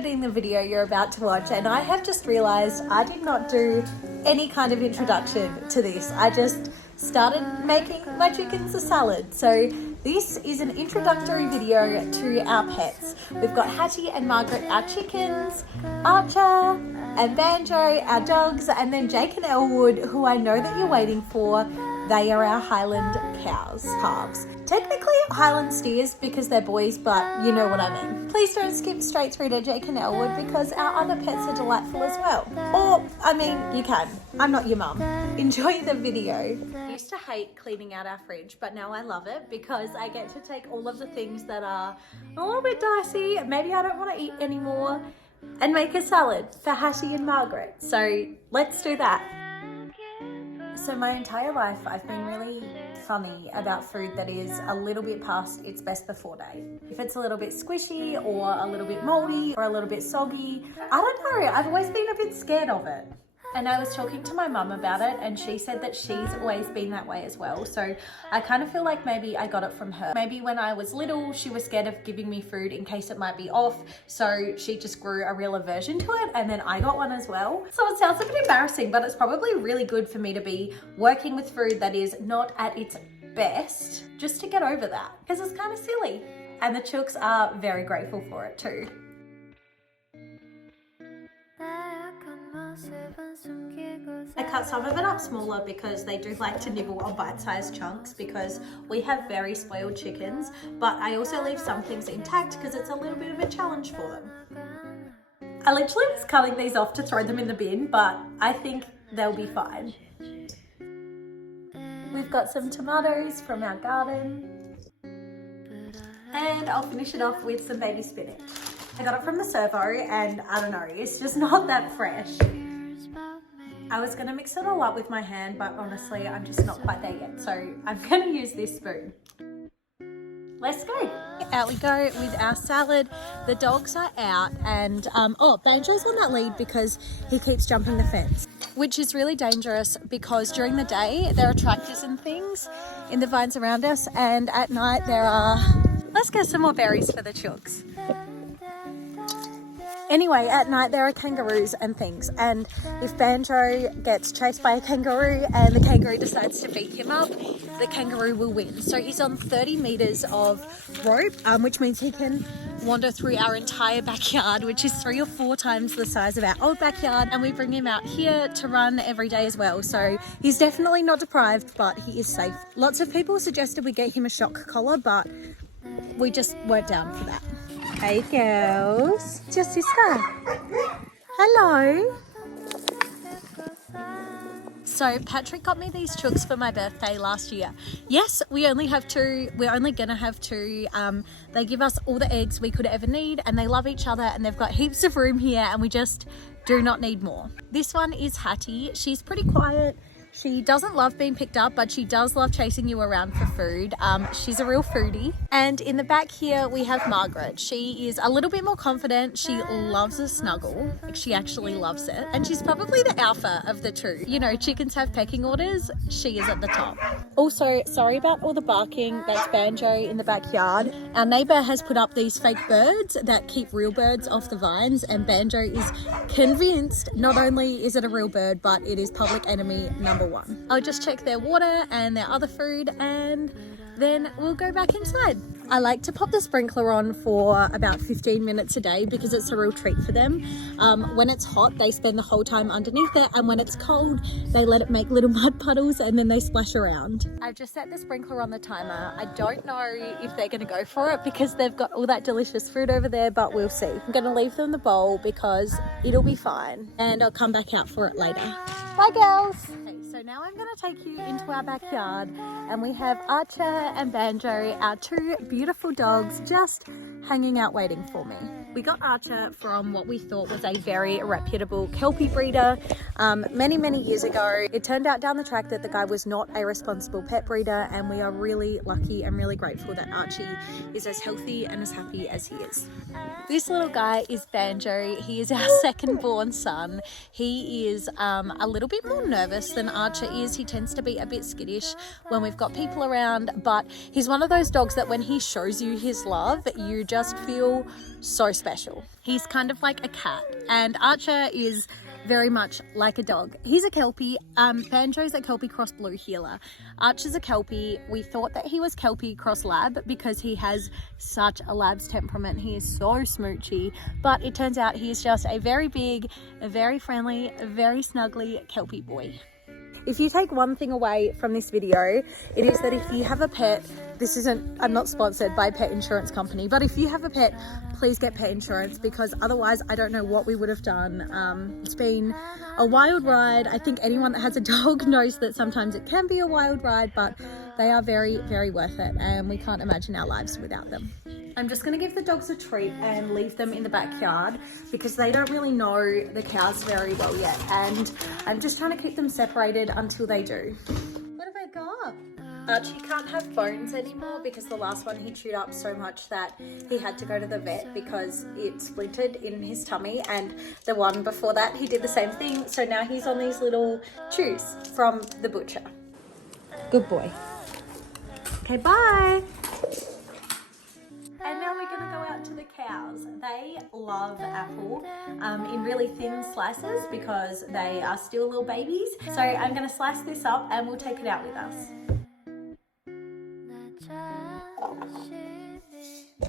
editing the video you're about to watch, and I have just realized I did not do any kind of introduction to this. I just started making my chickens a salad. So this is an introductory video to our pets. We've got Hattie and Margaret, our chickens, Archer and Banjo, our dogs, and then Jake and Elwood, who I know that you're waiting for. They are our Highland calves. Technically Highland steers because they're boys, but you know what I mean. Please don't skip straight through to Jake and Elwood because our other pets are delightful as well. Or, I mean, you can. I'm not your mum. Enjoy the video. I used to hate cleaning out our fridge, but now I love it because I get to take all of the things that are a little bit dicey, maybe I don't want to eat anymore, and make a salad for Hattie and Margaret. So let's do that. So my entire life I've been really funny about food that is a little bit past its best before date. If it's a little bit squishy or a little bit moldy or a little bit soggy, I don't know, I've always been a bit scared of it. And I was talking to my mum about it and she said that she's always been that way as well. So I kind of feel like maybe I got it from her. Maybe when I was little, she was scared of giving me food in case it might be off. So she just grew a real aversion to it and then I got one as well. So it sounds a bit embarrassing, but it's probably really good for me to be working with food that is not at its best, just to get over that, because it's kind of silly. And the chooks are very grateful for it too. I cut some of it up smaller because they do like to nibble on bite-sized chunks because we have very spoiled chickens, but I also leave some things intact because it's a little bit of a challenge for them. I literally was cutting these off to throw them in the bin, but I think they'll be fine. We've got some tomatoes from our garden and I'll finish it off with some baby spinach. I got it from the servo and I don't know, it's just not that fresh. I was gonna mix it all up with my hand, but honestly, I'm just not quite there yet. So I'm gonna use this spoon. Let's go. Out we go with our salad. The dogs are out and, Banjo's on that lead because he keeps jumping the fence, which is really dangerous because during the day, there are tractors and things in the vines around us. And at night there are, let's get some more berries for the chooks. Anyway, at night there are kangaroos and things, and if Banjo gets chased by a kangaroo and the kangaroo decides to beat him up, the kangaroo will win. So he's on 30 meters of rope, which means he can wander through our entire backyard, which is 3 or 4 times the size of our old backyard, and we bring him out here to run every day as well. So he's definitely not deprived, but he is safe. Lots of people suggested we get him a shock collar, but we just weren't down for that. Hey girls, it's your sister. Hello. So Patrick got me these chooks for my birthday last year. Yes, we only have 2. We're only gonna have 2. They give us all the eggs we could ever need and they love each other and they've got heaps of room here and we just do not need more. This one is Hattie. She's pretty quiet. She doesn't love being picked up, but she does love chasing you around for food. She's a real foodie. And in the back here, we have Margaret. She is a little bit more confident. She loves a snuggle. Like, she actually loves it. And she's probably the alpha of the 2. You know, chickens have pecking orders. She is at the top. Also, sorry about all the barking. That's Banjo in the backyard. Our neighbor has put up these fake birds that keep real birds off the vines. And Banjo is convinced not only is it a real bird, but it is public enemy number 1. I'll just check their water and their other food and then we'll go back inside. I like to pop the sprinkler on for about 15 minutes a day because it's a real treat for them. When it's hot, they spend the whole time underneath it, and when it's cold, they let it make little mud puddles and then they splash around. I've just set the sprinkler on the timer. I don't know if they're gonna go for it because they've got all that delicious food over there, but we'll see. I'm gonna leave them the bowl because it'll be fine and I'll come back out for it later. Bye girls. So now I'm going to take you into our backyard and we have Archer and Banjo, our 2 beautiful dogs, just hanging out waiting for me. We got Archer from what we thought was a very reputable Kelpie breeder many years ago. It turned out down the track that the guy was not a responsible pet breeder, and we are really lucky and really grateful that Archie is as healthy and as happy as he is. This little guy is Banjo. He is our second born son. He is a little bit more nervous than Archer is. He tends to be a bit skittish when we've got people around, but he's one of those dogs that when he shows you his love, you just feel so special. He's kind of like a cat, and Archer is very much like a dog. He's a Kelpie. Banjo's a Kelpie cross blue heeler. Archer's a Kelpie. We thought that he was Kelpie cross lab because he has such a lab's temperament. He is so smoochy, but it turns out he is just a very big, a very friendly, a very snuggly Kelpie boy. If you take one thing away from this video, it is that if you have a pet, I'm not sponsored by a pet insurance company, but if you have a pet, please get pet insurance, because otherwise I don't know what we would have done. It's been a wild ride. I think anyone that has a dog knows that sometimes it can be a wild ride, but they are very, very worth it, and we can't imagine our lives without them. I'm just going to give the dogs a treat and leave them in the backyard because they don't really know the cows very well yet, and I'm just trying to keep them separated until they do. What have I got? Archie can't have bones anymore because the last one he chewed up so much that he had to go to the vet because it splintered in his tummy, and the one before that he did the same thing, so now he's on these little chews from the butcher. Good boy. Okay, bye. And now we're going to go out to the cows. They love apple in really thin slices because they are still little babies. So I'm going to slice this up and we'll take it out with us.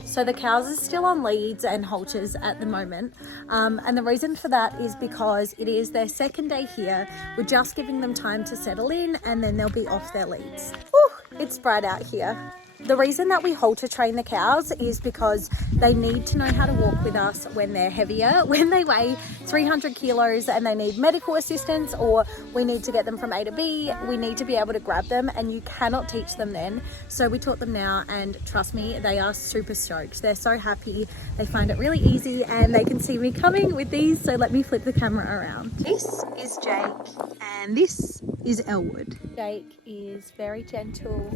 So the cows are still on leads and halters at the moment, and the reason for that is because it is their second day here. We're just giving them time to settle in and then they'll be off their leads. Whew, it's bright out here. The reason that we halter train the cows is because they need to know how to walk with us when they're heavier, when they weigh 300 kilos and they need medical assistance, or we need to get them from A to B. We need to be able to grab them, and you cannot teach them then. So we taught them now, and trust me, they are super stoked. They're so happy. They find it really easy, and they can see me coming with these. So let me flip the camera around. This is Jake and this is Elwood. Jake is very gentle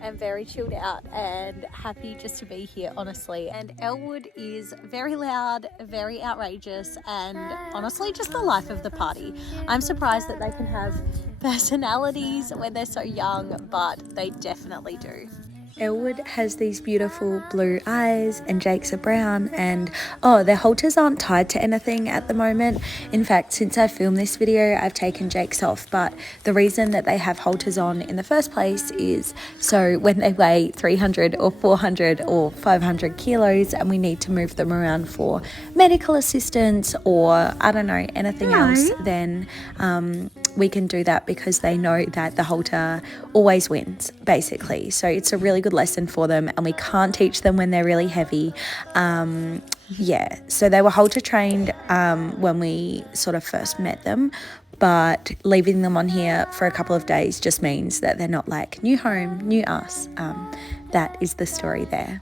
and very chilled out and happy just to be here, honestly. And Elwood is very loud, very outrageous, and honestly just the life of the party. I'm surprised that they can have personalities when they're so young, but they definitely do. Elwood has these beautiful blue eyes and Jake's are brown, and their halters aren't tied to anything at the moment. In fact, since I filmed this video, I've taken Jake's off, but the reason that they have halters on in the first place is so when they weigh 300 or 400 or 500 kilos and we need to move them around for medical assistance or I don't know, anything else, then we can do that because they know that the halter always wins, basically. So it's a really good lesson for them, and we can't teach them when they're really heavy. So they were halter trained when we sort of first met them, but leaving them on here for a couple of days just means that they're not like new home, new us. That is the story there.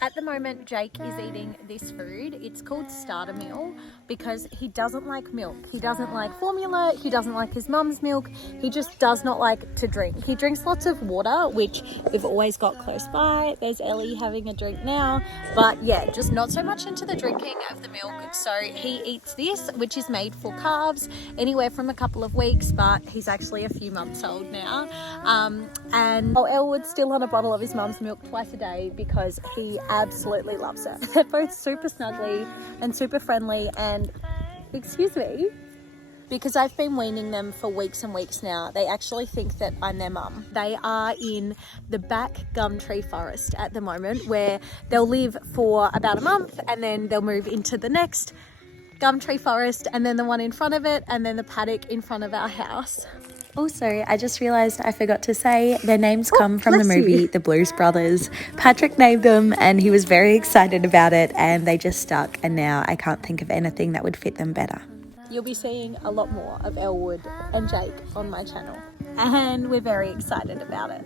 At the moment, Jake is eating this food. It's called starter meal because he doesn't like milk. He doesn't like formula. He doesn't like his mum's milk. He just does not like to drink. He drinks lots of water, which we've always got close by. There's Ellie having a drink now. But yeah, just not so much into the drinking of the milk. So he eats this, which is made for calves, anywhere from a couple of weeks, but he's actually a few months old now. And Elwood's still on a bottle of his mum's milk twice a day because he absolutely loves it. They're both super snuggly and super friendly, and excuse me, because I've been weaning them for weeks and weeks now, they actually think that I'm their mum. They are in the back gum tree forest at the moment, where they'll live for about a month and then they'll move into the next gum tree forest, and then the one in front of it, and then the paddock in front of our house. Also, I just realised I forgot to say their names come from the movie The Blues Brothers. Patrick named them and he was very excited about it, and they just stuck, and now I can't think of anything that would fit them better. You'll be seeing a lot more of Elwood and Jake on my channel, and we're very excited about it.